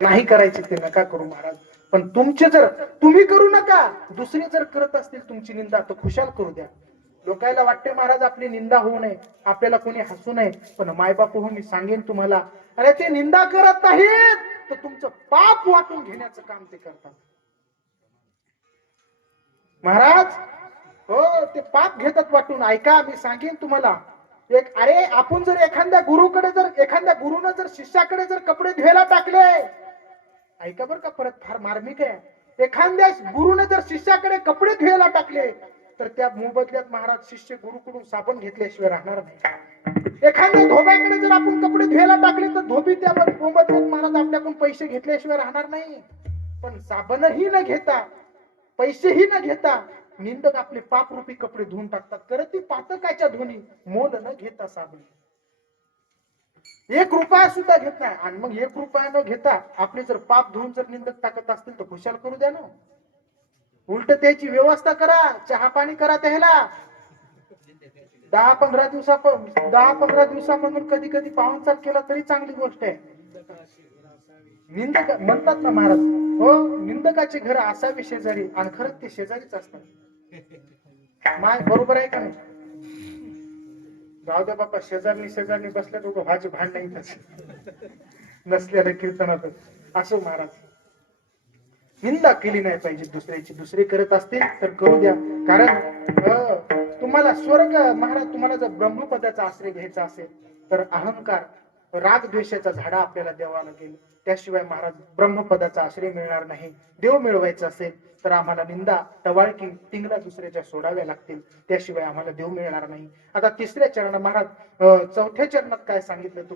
नाही करायचे ते नका करू महाराज. पण तुमचे जर तुम्ही करू नका दुसरे जर करत असतील तुमची निंदा तर खुशाल करू द्या. लोकायला वाटते महाराज आपली निंदा होऊ नये आपल्याला कोणी हसू नये पण मायबापू हो मी सांगेन तुम्हाला अरे ते निंदा करत नाहीत तर तुमचं पाप वाटून घेण्याचं काम ते करतात. महाराज हो ते पाप घेतात वाटून. ऐका मी सांगेन तुम्हाला. एक अरे आपण जर एखाद्या गुरुकडे जर एखाद्या गुरुनं जर शिष्याकडे जर कपडे धुवायला टाकले ऐका बरं का परत फार मार्मिक आहे. एखाद्या गुरुने जर शिष्याकडे कपडे धुवायला टाकले तर त्या मोबदल्यात महाराज शिष्य गुरुकडून साबण घेतल्याशिवाय राहणार नाही. एखाद्या धोब्याकडे जर आपण कपडे धुवायला टाकले तर धोबी त्या मोबदल्यात महाराज आपल्याकडून पैसे घेतल्याशिवाय राहणार नाही. पण साबणही न घेता पैसेही न घेता निंदक आपले पाप रूपी कपडे धुवून टाकतात. तर ती पातकाच्या धुनी मोल न घेता साबण. एक रुपया सुद्धा घेत नाही. आणि मग एक रुपया न घेता आपले जर पाप धुवून जर निंदक टाकत असतील तर खुशाल करू द्या ना. उलट त्याची व्यवस्था करा चहा पाणी करा त्याला. दहा पंधरा दिवसा दहा पंधरा दिवसामधून कधी कधी पाहुणचार केला तरी चांगली गोष्ट आहे. निंदक म्हणतात ना महाराज हो निंदकाचे घर असावे शेजारी आणि खरंच ते शेजारीच असतात. माय बरोबर आहे का नाही? जाऊ द्या बापा शेजारनी शेजारनी बसल्या दोघं भाजी भांड नाही नसलेल्या कीर्तनातच असो महाराज. निंदा केली नाही पाहिजे दुसऱ्याची. दुसरे करत असतील तर करू द्या. कारण तुम्हाला स्वर्ग महाराज तुम्हाला जर ब्रह्मपदाचा आश्रय घ्यायचा असेल तर अहंकार राग द्वेषाचा झाडा आपल्याला द्यावा लागेल त्याशिवाय महाराज ब्रह्मपदाचा आश्रय मिळणार नाही. देव मिळवायचा असेल तर आम्हाला निंदा टवाळकी टिंगला दुसऱ्याच्या सोडाव्या लागतील. त्याशिवाय आम्हाला देव मिळणार नाही. आता तिसऱ्या चरण महाराज चौथ्या चरणात काय सांगितलं तू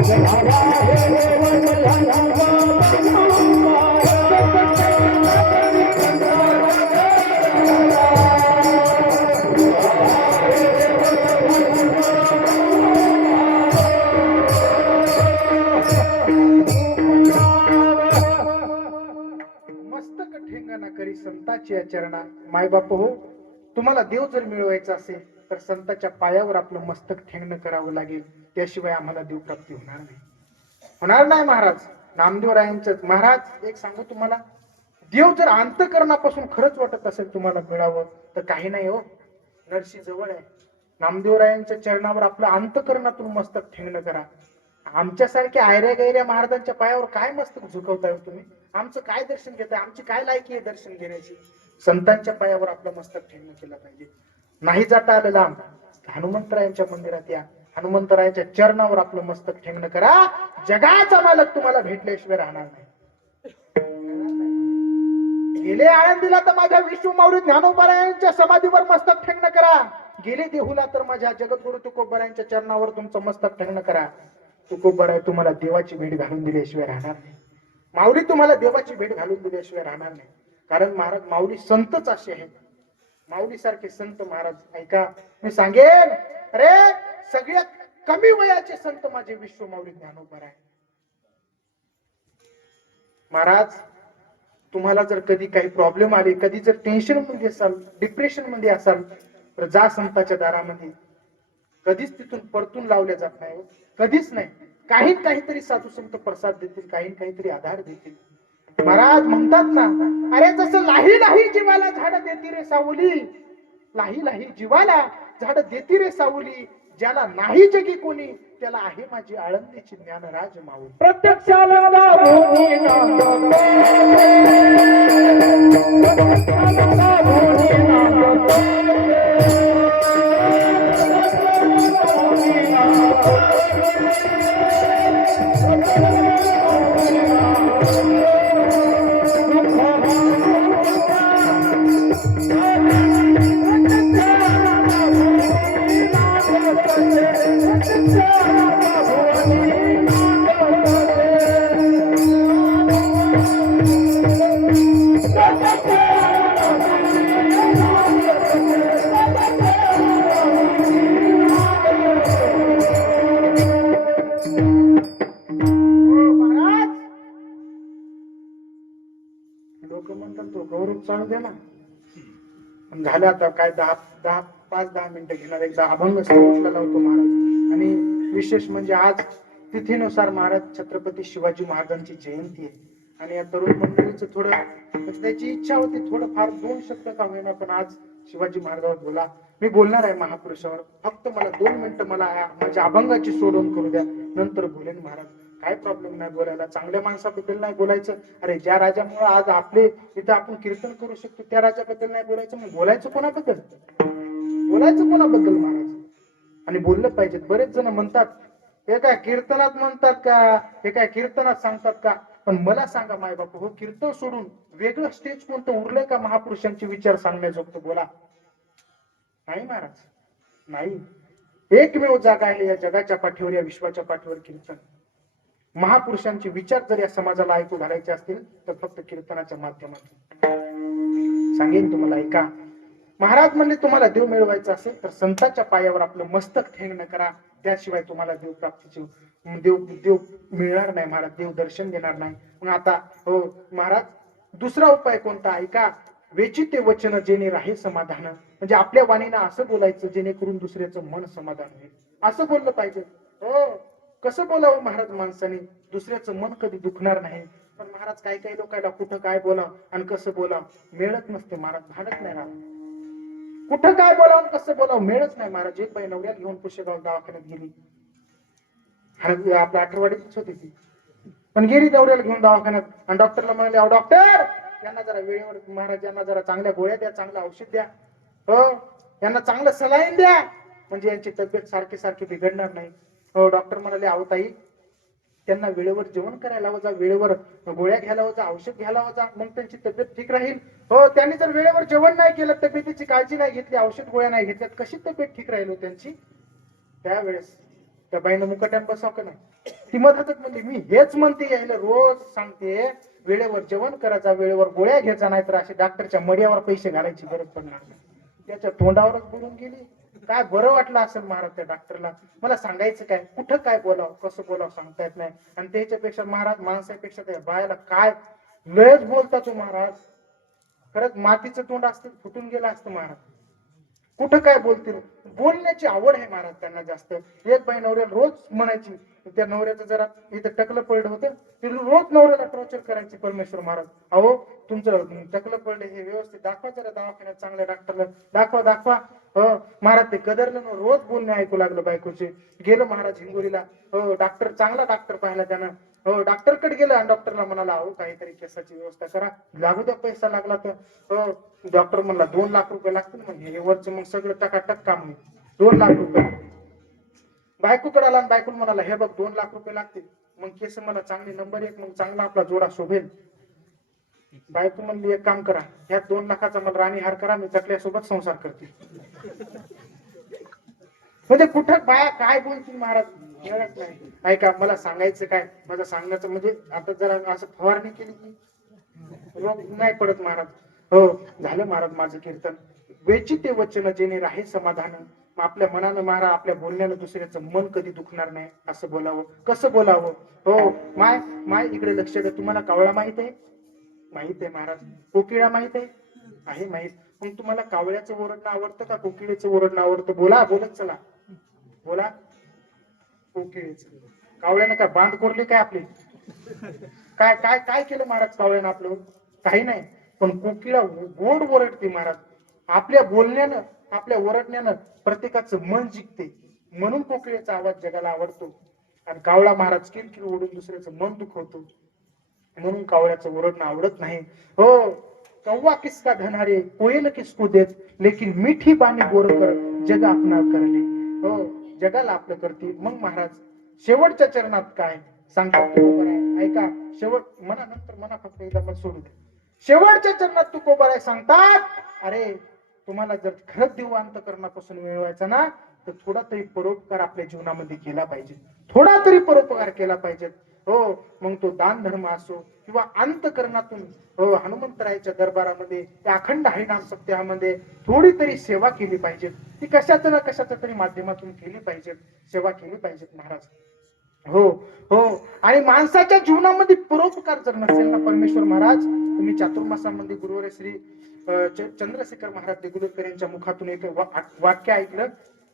मस्तक मस्तक ठेंगाना करी संताची या चरणा मायबाप हो. तुम्हाला देव जर मिळवायचा असेल तर संताच्या पायावर आपलं मस्तक ठेंगणं करावं लागेल. त्याशिवाय आम्हाला देव प्राप्ती होणार नाही. होणार नाही महाराज. नामदेवरायांचं महाराज एक सांगू तुम्हाला? देव जर अंतकरणापासून खरंच वाटत असेल तुम्हाला मिळावं तर काही नाही हो. नरशी जवळ आहे. नामदेवरायांच्या चरणावर आपलं अंतकरणातून मस्तक ठेंगणं करा. आमच्यासारख्या आयऱ्या गैऱ्या महाराजांच्या पायावर काय मस्तक झुकवताय हो तुम्ही? आमचं काय दर्शन घेताय? आमची काय लायकी आहे दर्शन घेण्याची? संतांच्या पायावर आपलं मस्तक ठेवणं केलं पाहिजे. नाही जाता आलं लांब हनुमंतरायांच्या मंदिरात या. हनुमंतरायांच्या चरणावर आपलं मस्तक ठेवणं करा. जगाचा मालक तुम्हाला भेटल्याशिवाय राहणार नाही. गेले आळंदीला तर माझ्या विष्णू माऊली ज्ञानोबारायांच्या समाधीवर मस्तक ठेवणं करा. गेले देहूला तर माझ्या जगद्गुरु तुकोबरायांच्या चरणावर तुमचं मस्तक ठेवणं करा. तुकोबराय तुम्हाला देवाची भेट घालून दिल्याशिवाय राहणार नाही. माऊली तुम्हाला देवाची भेट घालून दिल्याशिवाय राहणार नाही. कारण महाराज माऊली संतच असे आहेत. माऊली सारखे संत महाराज ऐका मी सांगेन. अरे सगळ्यात कमी वयाचे संत माझे विश्व माऊली ज्ञानोबर आहे महाराज तुम्हाला जर कधी काही प्रॉब्लेम आले कधी जर टेन्शनमध्ये असाल डिप्रेशनमध्ये असाल तर जा संताच्या दारामध्ये. कधीच तिथून परतून लावल्या जात नाही हो. कधीच नाही. काही काहीतरी साधू संत प्रसाद देतील काही काहीतरी आधार देतील. महाराज म्हणतात ना अरे जसं लाही लाही जीवाला झाड देती रे सावली लाही लाही जीवाला झाड देती रे सावली ज्याला नाही जगी कोणी त्याला आहे माझी आळंदीची ज्ञानराज माऊली. प्रत्यक्षाला लोक म्हणतात तो गौरव चालू द्या ना. पण झालं आता काय दहा दहा पाच दहा मिनिटं घेणार एकदा अभंग लावतो महाराज. आणि विशेष म्हणजे आज तिथीनुसार महाराज छत्रपती शिवाजी महाराजांची जयंती आहे. आणि या तरुण मंडळीचं थोडं त्याची इच्छा होती थोडं फार दोन शब्द का होईना पण आज शिवाजी महाराजावर बोला. मी बोलणार आहे महापुरुषावर. फक्त मला दोन मिनिटं मला माझ्या अभंगाची सोडवण करू द्या. नंतर बोलेन महाराज. काय प्रॉब्लेम नाही बोलायला? चांगल्या माणसाबद्दल नाही बोलायचं. अरे ज्या राजामुळे आज आपले इथं आपण कीर्तन करू शकतो त्या राजाबद्दल नाही बोलायचं. मग बोलायचं कोणाबद्दल? बोलायचं कोणाबद्दल महाराज? आणि बोललं पाहिजे बरेच जण म्हणतात हे काय कीर्तनात म्हणतात का? हे काय कीर्तनात सांगतात का? पण मला सांगा माय बापू हो कीर्तन सोडून वेगळं स्टेज कोणतं उरलंय का महापुरुषांचे विचार सांगण्याजोगतो बोला? नाही महाराज. नाही. एकमेव जागा आहे या जगाच्या पाठीवर या विश्वाच्या पाठीवर कीर्तन. महापुरुषांचे विचार जर या समाजाला ऐकू घालायचे असतील तर फक्त कीर्तनाच्या माध्यमातून. सांगेन तुम्हाला ऐका. महाराज म्हणले तुम्हाला देव मिळवायचा असेल तर संताच्या पायावर आपलं मस्तक ठेंगणं करा. त्याशिवाय तुम्हाला देव प्राप्तीची देव देव मिळणार नाही महाराज देव दर्शन देणार नाही. मग आता हो महाराज दुसरा उपाय कोणता? ऐका. वेचिते वचन जेणे राहील समाधान. म्हणजे आपल्या वाणीनं असं बोलायचं जेणेकरून दुसऱ्याचं मन समाधान होईल. असं बोललं पाहिजे. हो. कसं बोलावं महाराज माणसाने? दुसऱ्याचं मन कधी दुखणार नाही. पण महाराज काही काही लोकांना कुठं काय बोला आणि कसं बोला मिळत नसते महाराज भाडत नाही राहत. कुठं काय बोलावं आणि कसं बोलावं मिळत नाही महाराज. एक बाई नवऱ्यात घेऊन पुष्यगाव दवाखान्यात गेली. आपल्या आठवड्याचीच होती ती. पण गेली नवऱ्याला घेऊन दवाखान्यात आणि डॉक्टरला म्हणाले अहो डॉक्टर यांना जरा वेळेवर महाराज यांना जरा चांगल्या गोळ्या द्या चांगलं औषध द्या. हो यांना चांगलं सलाईन द्या. म्हणजे यांची तब्येत सारखी सारखी बिघडणार नाही. हो डॉक्टर म्हणाले अहो ताई त्यांना वेळेवर जेवण करायला हवं जा वेळेवर गोळ्या घ्यायला हवं जा औषध घ्यायला हवं जा मग त्यांची तब्येत ठीक राहील. हो त्यांनी जर वेळेवर जेवण नाही केलं तब्येतीची काळजी नाही घेतली औषध गोळ्या नाही घेतल्यात कशी तब्येत ठीक राहील हो त्यांची? त्यावेळेस त्या बाईनं मुकट्यान बसाव का नाही ती मधातच म्हणली मी हेच म्हणते यायला रोज सांगते वेळेवर जेवण करायचा वेळेवर गोळ्या घ्यायचा नाही तर असे डॉक्टरच्या मड्यावर पैसे घालायची गरज पडणार नाही. त्याच्या तोंडावरच बोलून गेली. काय बरं वाटलं असेल महाराज त्या डॉक्टरला मला सांगायचं काय? कुठं काय बोलावं? कसं बोलावं? सांगता येत नाही. आणि त्याच्यापेक्षा महाराज माणसापेक्षा त्या बायाला काय? लयच बोलता तो महाराज. खरंच मातीचं तोंड असतं फुटून गेलं असतं महाराज. कुठं काय बोलतील? बोलण्याची आवड आहे महाराज त्यांना जास्त. एक बाई नवऱ्याला रोज म्हणायची त्या नवऱ्याचं जरा इथं टकलं पडलं होतं ते रोज नवऱ्याला टॉर्चर करायची परमेश्वर महाराज. अहो तुमचं टकलं पडलं हे व्यवस्थित दाखवा जरा दवाखान्यात चांगल्या डॉक्टरला दाखवा दाखवा. महाराज ते कदरलं रोज बोलणे ऐकू लागलं बायकोचे. गेलं महाराज हिंगोलीला. हो डॉक्टर चांगला डॉक्टर पाहिला त्यानं. हो डॉक्टरकडे गेला आणि डॉक्टरला म्हणाला अहो काहीतरी केसाची व्यवस्था करा. लागू द्या पैसा लागला तर. हो डॉक्टर म्हणला दोन लाख रुपये लागतील म्हणजे हे वरचं मग सगळं टकाटक काम होईल दोन लाख रुपये. बायकोकडे आला आणि बायको म्हणाला हे बघ दोन लाख रुपये लागतील. मग केस मला चांगले नंबर एक मग चांगला आपला जोडा शोभेल. बायको म्हणली एक काम करा. ह्या दोन लाखाचा मला राणी हार करा. मी चकल्यासोबत संसार करते. म्हणजे कुठं बाया काय बोलतील महाराज? नाही. ऐका मला सांगायचं काय? माझं सांगण्याचं म्हणजे आता जरा असं फवारणी केली की रोग नाही पडत महाराज. हो झालं महाराज माझं कीर्तन. वेचिते वचन जेणे राहील समाधान. आपल्या मनानं मारा आपल्या बोलण्यानं दुसऱ्याचं मन कधी दुखणार नाही असं बोलावं. कसं बोलावं? हो माय माय इकडे लक्ष द्या. तुम्हाला कावळा माहीत आहे? माहीत आहे महाराज. कोकिळा माहीत आहे? आहे माहीत. मग तुम्हाला कावळ्याचं ओरडणं आवडतं का? कोकिळेचं ओरडणं आवडतं? बोला बोलत चला. बोला. ओके कावळ्यानं काय बांध कोरली काय आपली? काय काय काय केलं महाराज कावळ्यानं आपलं? काही नाही. पण कोकिळा गोड ओरडते महाराज. आपल्या बोलण्यानं आपल्या ओरडण्यानं प्रत्येकाचं मन जिंकते. म्हणून कोकिळेचा आवाज जगाला आवडतो. आणि कावळा महाराज किरकिर ओढून दुसऱ्याचं मन दुखवतो. म्हणून कावळ्याचं ओरडणं आवडत नाही. हो कौवा किसका धनारे कोयल किसको देत लेकिन मिठी बाणी बोर कर जग आपणा करले हो. जगाला आपलं करतील. मग महाराज शेवटच्या चरणात काय? सांगतात ते आहे ऐका शेवट मना नंतर मना फक्त एकदा मग सोडून शेवटच्या चरणात तू आहे सांगतात. अरे तुम्हाला जर खरंच देव अंतकरणापासून मिळवायचा ना तर थोडा तरी परोपकार आपल्या जीवनामध्ये केला पाहिजे. थोडा तरी परोपकार केला पाहिजे. हो मग तो दान धर्म असो किंवा अंतकरणातून हो हनुमंतरायाच्या दरबारामध्ये त्या अखंड हरिनाम सप्ताहामध्ये थोडी तरी सेवा केली पाहिजे ती कशाचं ना कशाच्या तरी माध्यमातून केली पाहिजे सेवा केली पाहिजे महाराज. हो हो. आणि माणसाच्या जीवनामध्ये परोपकार जर नसेल ना परमेश्वर महाराज तुम्ही चातुर्मासामध्ये गुरुवार श्री चंद्रशेखर महाराज देगुलकर यांच्या मुखातून एक वाक्य ऐकलं.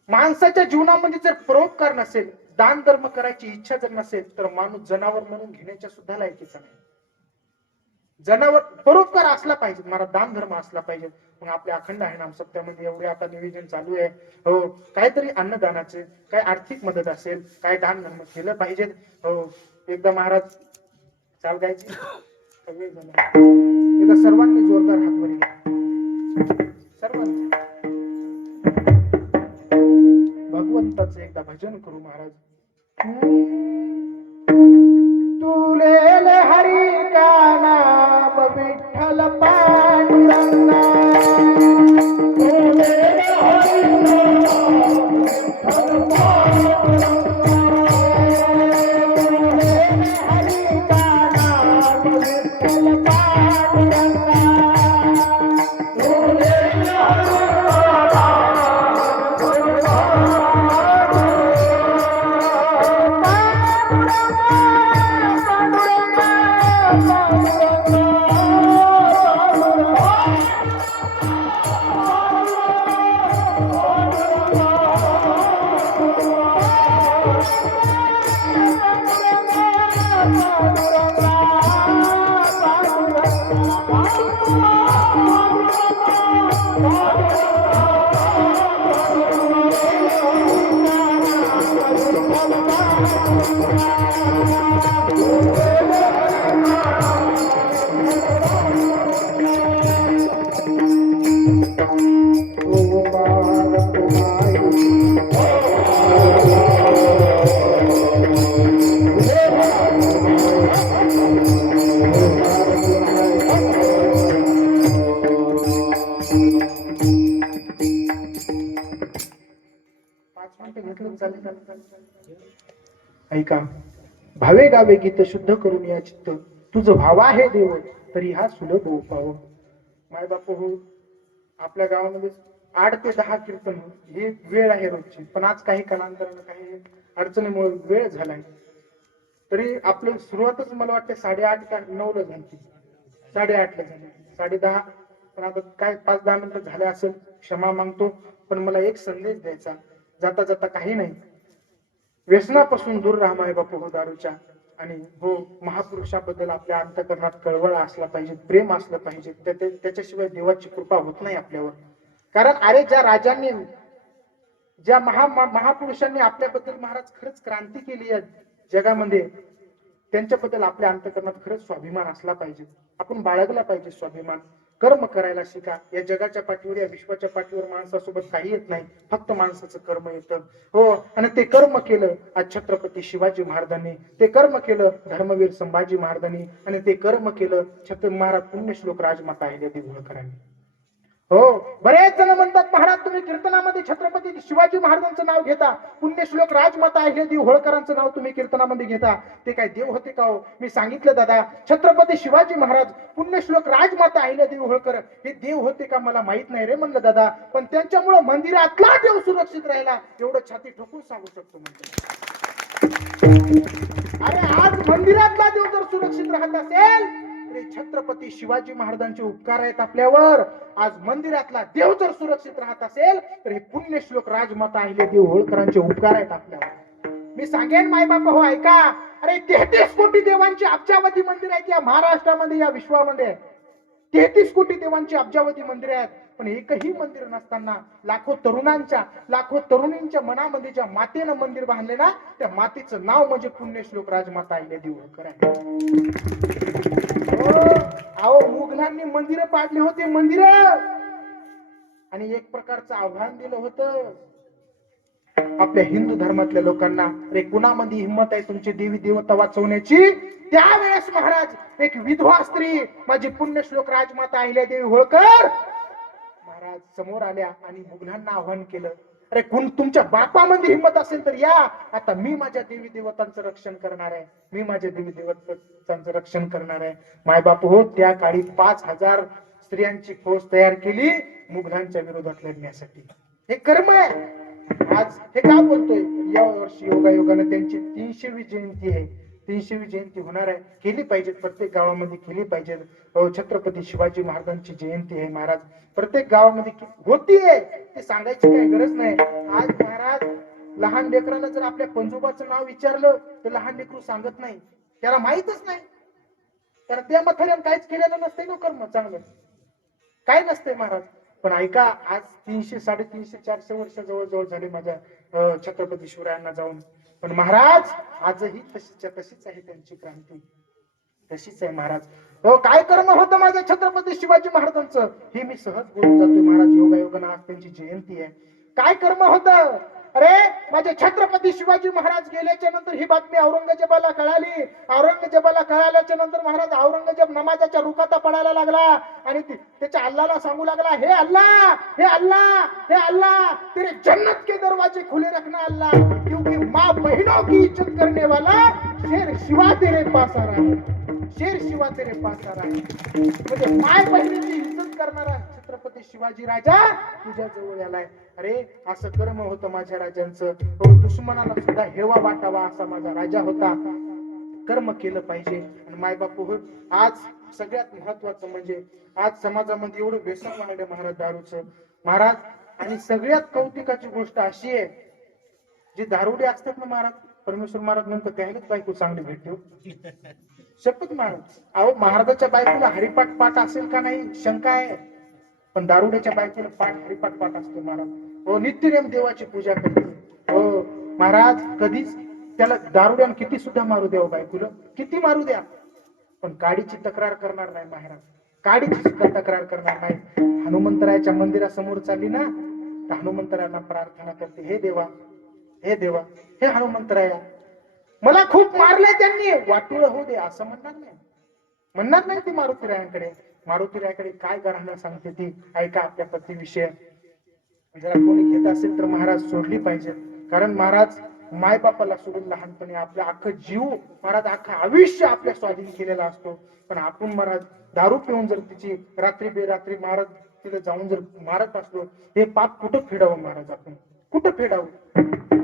माणसाच्या जीवनामध्ये जर परोपकार नसेल दान धर्म करायची इच्छा जर नसेल तर माणूस जनावर म्हणून घेण्याच्या सुद्धा लायकीचा नाही. जनावर परोपकार असला पाहिजे. मला दान धर्म असला पाहिजे. मग आपल्या अखंड आहे नाम सप्त्यामध्ये एवढे आता निवेदन चालू आहे. हो काहीतरी अन्नदानाचे काय आर्थिक मदत असेल काय दान धर्म केलं पाहिजे हो एकदा महाराज चाल गायची. सगळे जण. एकदा सर्वांनी जोरदार हात वर संतांचं एकदा भजन करू महाराज. तुले पाच ऐका भावे गावे गीत शुद्ध करून या चित्त. तुझ भाव आहे देव तरी हा सुलभ उपाव. माय बाप हो आपल्या गावामध्ये आठ ते दहा कीर्तन हो, हे वेळ आहे रोजची. पण आज काही कालांतरानं काही अडचणीमुळे वेळ झालाय. तरी आपलं सुरुवातच मला वाटते साडेआठ का नऊला झाली. साडेआठला झाली. साडे दहा पण आता काय पाच दहा मिनिटं झाले असेल क्षमा मागतो. पण मला एक संदेश द्यायचा. जाता जाता काही नाही. व्यसनापासून दूर राहा माय बापू हो दारूच्या. आणि हो महापुरुषाबद्दल आपल्या अंतकरणात कळवळ असला पाहिजे प्रेम असलं पाहिजे त्याच्याशिवाय देवाची कृपा होत नाही आपल्यावर. कारण अरे ज्या राजांनी ज्या महा महापुरुषांनी आपल्याबद्दल महाराज खरंच क्रांती केली आहे जगामध्ये त्यांच्याबद्दल आपल्या अंतकरणात खरंच स्वाभिमान असला पाहिजे. आपण बाळगला पाहिजे स्वाभिमान. कर्म करायला शिका. या जगाच्या पाठीवर या विश्वाच्या पाठीवर माणसासोबत काही येत नाही. फक्त माणसाचं कर्म येतं. हो आणि ते कर्म केलं आज छत्रपती शिवाजी महाराजांनी. ते कर्म केलं धर्मवीर संभाजी महाराजांनी. आणि ते कर्म केलं छत्र महाराज पुण्यश्लोक राजमाता अहिल्यादेवी होळकरांनी. हो. बरेच जण म्हणतात महाराज तुम्ही कीर्तनामध्ये छत्रपती शिवाजी महाराजांचं नाव घेता. पुण्यश्लोक राजमाता अहिल्यादेवी होळकरांचं नाव तुम्ही कीर्तनामध्ये घेता. ते काय देव होते का हो? मी सांगितलं दादा छत्रपती शिवाजी महाराज पुण्यश्लोक राजमाता अहिल्यादेवी होळकर. हे देव होते का मला माहीत नाही रे म्हणलं दादा. पण त्यांच्यामुळं मंदिरातला देव सुरक्षित राहिला. एवढं छाती ठोकून सांगू शकतो म्हणजे. अरे आज मंदिरातला देव जर सुरक्षित राहत असेल आपले छत्रपती शिवाजी महाराजांचे उपकार आहेत आपल्यावर. आज मंदिरातला देव जर सुरक्षित राहत असेल तर हे पुण्य श्लोक राजमाता अहिले देव होळकरांचे उपकार आहेत आपल्यावर. मी सांगेन मायबाप हो ऐका. अरे तेहतीस कोटी देवांची अब्जावधी मंदिर आहेत या महाराष्ट्रामध्ये या विश्वामध्ये. तेहतीस कोटी देवांची अब्जावधी मंदिर आहेत. पण एकही मंदिर नसताना लाखो तरुणांच्या लाखो तरुणींच्या मनामध्ये ज्या मातेनं मंदिर बांधले ना त्या मातेचं नाव म्हणजे पुण्यश्लोक राजमाता अहिल्यादेवी होळकर आहे अहो मुघलांनी मंदिर पाडली होती मंदिर. आणि एक प्रकारचं आव्हान दिलं होतं. आपल्या हिंदू धर्मातल्या लोकांना अरे कुणामध्ये हिंमत आहे तुमची देवी देवता वाचवण्याची? त्यावेळेस महाराज एक विधवा स्त्री माझी पुण्यश्लोक राजमाता अहिल्यादेवी होळकर महाराज समोर आल्या आणि मुघलांना आव्हान केलं. अरे कोण तुमच्या बापामध्ये हिंमत असेल तर या. आता मी माझ्या देवी देवतांचं रक्षण करणार आहे. मी माझ्या देवी देवतांचं रक्षण करणार आहे. माय बाप हो त्या काळी पाच हजार स्त्रियांची फौज तयार केली मुघलांच्या विरोधात लढण्यासाठी. हे कर्म आहे. आज हे का बोलतोय? या वर्षी योगायोगानं त्यांची तीनशेवी जयंती आहे. तीनशेवी जयंती होणार आहे. केली पाहिजे प्रत्येक गावामध्ये केली पाहिजे छत्रपती शिवाजी महाराजांची जयंती आहे महाराज. प्रत्येक गावामध्ये होतीये. ते सांगायची काही गरज नाही. आज महाराज लहान लेकरांना जर आपल्या पंजोबाचं नाव विचारलं तर लहान लेकरू सांगत नाही. त्याला माहीतच नाही. कारण त्या मथाऱ्यानं काहीच केलेलं नसते ना कर्म चांगलं. काय नसतंय महाराज? पण ऐका आज तीनशे साडेतीनशे चारशे वर्ष जवळजवळ झाले माझ्या अं, छत्रपती शिवरायांना जाऊन. पण महाराज आजही तशीच्या तशीच आहे त्यांची क्रांती. तशीच आहे महाराज. हो काय कर्म होतं माझ्या छत्रपती शिवाजी महाराजांचं? हे मी सहज बोलून जातो महाराज योगायोगानं आज त्यांची जयंती आहे. काय कर्म होतं? अरे माझे छत्रपती शिवाजी महाराज गेल्याच्यानंतर ही बातमी औरंगजेबाला कळाली. औरंगजेबाला कळाल्याच्या नंतर महाराज औरंगजेब नमाजाच्या रुकाता पडायला लागला. आणि त्याच्या अल्लाला सांगू लागला हे अल्लाह हे अल्ला हे अल्ला तेरे जन्नत के दरवाजे खुले रखना अल्लाह क्योंकि माँ बहनों की इज्जत करने वाला शेर शिवा तेरे पास आ रहा है. शेर शिवा तेरे पास आ रहा है। म्हणजे माय बहिणीची इज्जत करणारा छत्रपती शिवाजी राजा तुझ्या जवळ आलाय अरे असं कर्म होतं माझ्या राजांचं. हो, दुश्मनाला सुद्धा हेवा वाटावा असा माझा राजा होता. कर्म केलं पाहिजे. आणि मायबापू हो आज सगळ्यात महत्वाचं म्हणजे आज समाजामध्ये एवढं व्यसन वाढलं महाराज दारूचं. महाराज आणि सगळ्यात कौतिकाची गोष्ट अशी आहे जे दारुडे असतात ना महाराज परमेश्वर महाराज म्हणतो त्यालाच बायको चांगली देऊ हो. शपथ महाराज अहो महाराजाच्या बायकोला हरिपाठ पाठ असेल का नाही? शंका आहे. पण दारुड्याच्या बायकोला पाठ हरिपाठ पाठ असतो महाराज. हो नित्यनेम देवाची पूजा करते. हो महाराज कधीच त्याला दारुड्यान किती सुद्धा मारू द्या हो किती मारू द्या. पण काडीची तक्रार करणार नाही महाराज. काडीची सुद्धा तक्रार करणार नाही. हनुमंतरायाच्या मंदिरासमोर चालली ना तर हनुमंतरायांना प्रार्थना करते हे देवा हे देवा हे हनुमंतराया मला खूप मारलंय त्यांनी. वाटुळ होऊ दे असं म्हणणार नाही. म्हणणार नाही ती मारुतीरायांकडे. मारुतीरायाकडे काय करायला सांगते ती? ऐका आपल्या पतीविषयी. जरा कोणी घेत असेल तर महाराज सोडली पाहिजे. कारण महाराज मायबापाला सोडून लहानपणी आपलं अख्खं जीव महाराज अख्खा आयुष्य आपल्या स्वाधीन केलेला असतो. पण आपण महाराज दारू पिऊन जर तिची रात्री बेरात्री महाराज तिला जाऊन जर मारत असलो हे पाप कुठं फेडावं महाराज आपण? कुठं फेडावं?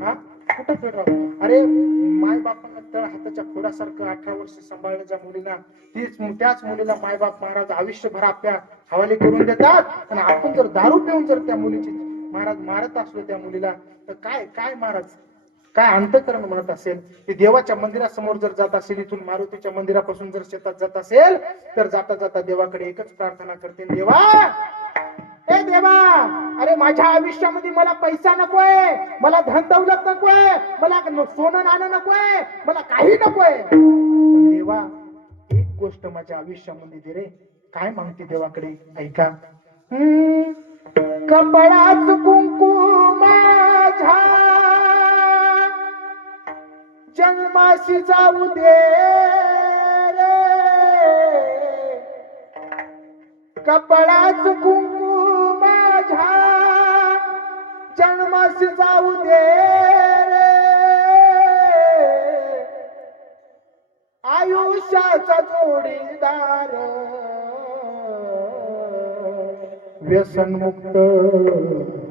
हा? कुठं फेडावं? अरे मायबापांना तळ हाताच्या फोडासारखं अठरा वर्ष सांभाळण्याच्या मुलीला तीच त्याच मुलीला मायबाप महाराज आयुष्यभर आपल्या हवाले करून देतात. आणि आपण जर दारू पिऊन जर त्या मुलीची महाराज मारत असलो त्या मुलीला. तर काय काय महाराज? काय अंतकरण म्हणत असेल? ती देवाच्या मंदिरासमोर जर जात असेल इथून मारुतीच्या मंदिरापासून जर शेतात जात असेल तर जाता जाता देवाकडे एकच प्रार्थना करते. देवा! ए देवा! अरे माझ्या आयुष्यामध्ये मला पैसा नकोय मला धन दौलत नकोय मला सोनं नाणं नकोय मला काही नकोय. देवा एक गोष्ट माझ्या आयुष्यामध्ये दे रे. काय मागते देवाकडे? ऐका. हम्म, कपडाच कुंकू माझ्या जन्माशी जाऊ दे रे. कपडाच कुंकू माझ्या जन्माशी जाऊ दे रे. आयुष्याचा जोडीदार. व्यसनमुक्त देवा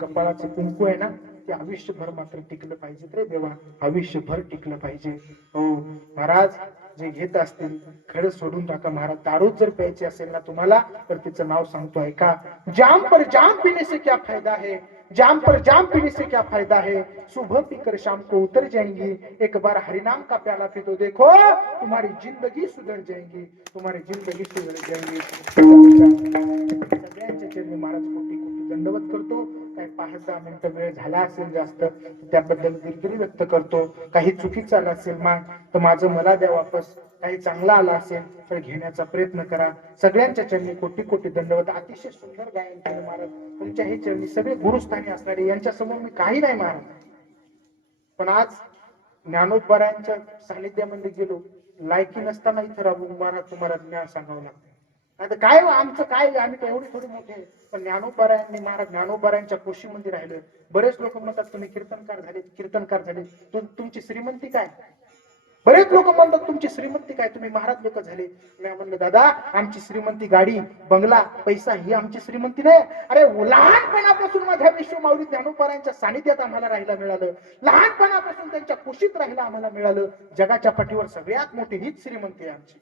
कपाळाचं कुंकू आहे ना ते आयुष्यभर मात्र टिकलं पाहिजे रे देवा. आयुष्यभर टिकलं पाहिजे. हो. महाराज जे घेत असतील खड सोडून टाका. महाराज दारू जर प्यायची असेल ना तुम्हाला तर तिचं नाव सांगतो ऐका. जाम पर जाम पिणे से क्या फायदा है? जाम पर जाम पीने से क्या फायदा है? सुबह पीकर शाम को उतर जाएंगी। एक बार हरिनाम का प्याला पी तो देखो तुम्हारी जिंदगी सुधर जाएंगी। तुम्हारी जिंदगी सुधर जाएंगी। सगळ्यांच्या चरणी महाराज कोटी कोटी दंडवत करतो. काही पाच दहा मिनिटं वेळ झाला असेल जास्त त्याबद्दल दिलगिरी व्यक्त करतो. काही चुकीचं आलं असेल मान तर माझं मला द्या वापस. काही चांगला आला असेल तर घेण्याचा प्रयत्न करा. सगळ्यांच्या चरणी कोटी कोटी दंडवत. अतिशय सुंदर गायन केलं महाराज. तुमच्याही चरणी सगळे गुरुस्थानी असणारे यांच्या समोर मी काही नाही महाराज पण आज ज्ञानोबरायांच्या सानिध्यामध्ये गेलो. लायकी नसताना इथे राहून महाराज तुम्हाला ज्ञान सांगावं लागतं. आता काय हो, आमचं काय? आम्ही काय एवढे थोडे मोठे. पण ज्ञानोपरायांनी महाराज ज्ञानोपरायांच्या कुशीमध्ये राहिलोय. बरेच लोक म्हणतात तुम्ही कीर्तनकार झाले कीर्तनकार झाले. तुमची श्रीमंती काय? बरेच लोक म्हणतात तुमची श्रीमंती काय? तुम्ही महाराज लोक झाले. मी म्हणलं दादा आमची श्रीमंती गाडी बंगला पैसा ही आमची श्रीमंती नाही. अरे लहानपणापासून माझ्या विश्वमाऊली ज्ञानोबरायांच्या सानिध्यात आम्हाला राहायला मिळालं. लहानपणापासून त्यांच्या कुशीत राहायला आम्हाला मिळालं. जगाच्या पाठीवर सगळ्यात मोठी हीच श्रीमंती आहे आमची.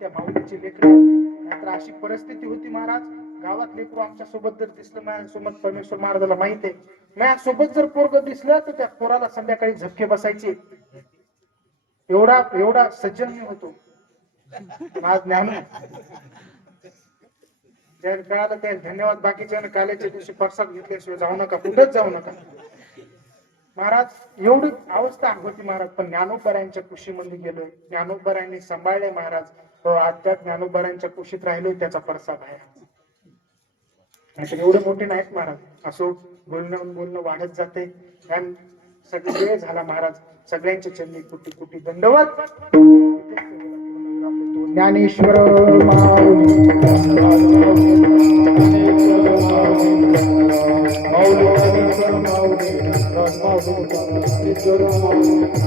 त्या माऊलीची नाहीतर अशी परिस्थिती होती महाराज. गावात लेकरू आमच्यासोबत जर दिसलं माझ्यासोबत परमेश्वर महाराजाला माहीत आहे. माझ्यासोबत जर पोरग दिसलं तर त्या पोराला संध्याकाळी झपके बसायचे. एवढा एवढा सज्जन मी होतो. आज ज्ञान ज्या कळालं त्या धन्यवाद. बाकीच्या काल्याच्या दिवशी प्रसाद घेतल्याशिवाय जाऊ नका. कुठंच जाऊ नका. महाराज एवढी अवस्था होती महाराज पण ज्ञानोबरायांच्या कुशीमध्ये गेलोय. ज्ञानोबरांनी सांभाळले महाराज. हो, ज्ञानोबरांच्या कुशीत राहिलोय त्याचा प्रसाद आहे एवढे मोठे नाहीत महाराज. असो बोलणं बोलणं वाढत जाते. सगळे वेळ झाला महाराज. सगळ्यांच्या चरणी कुटी कुटी दंडवत. ज्ञानेश्वर माऊली. माऊली माऊली माऊली माऊली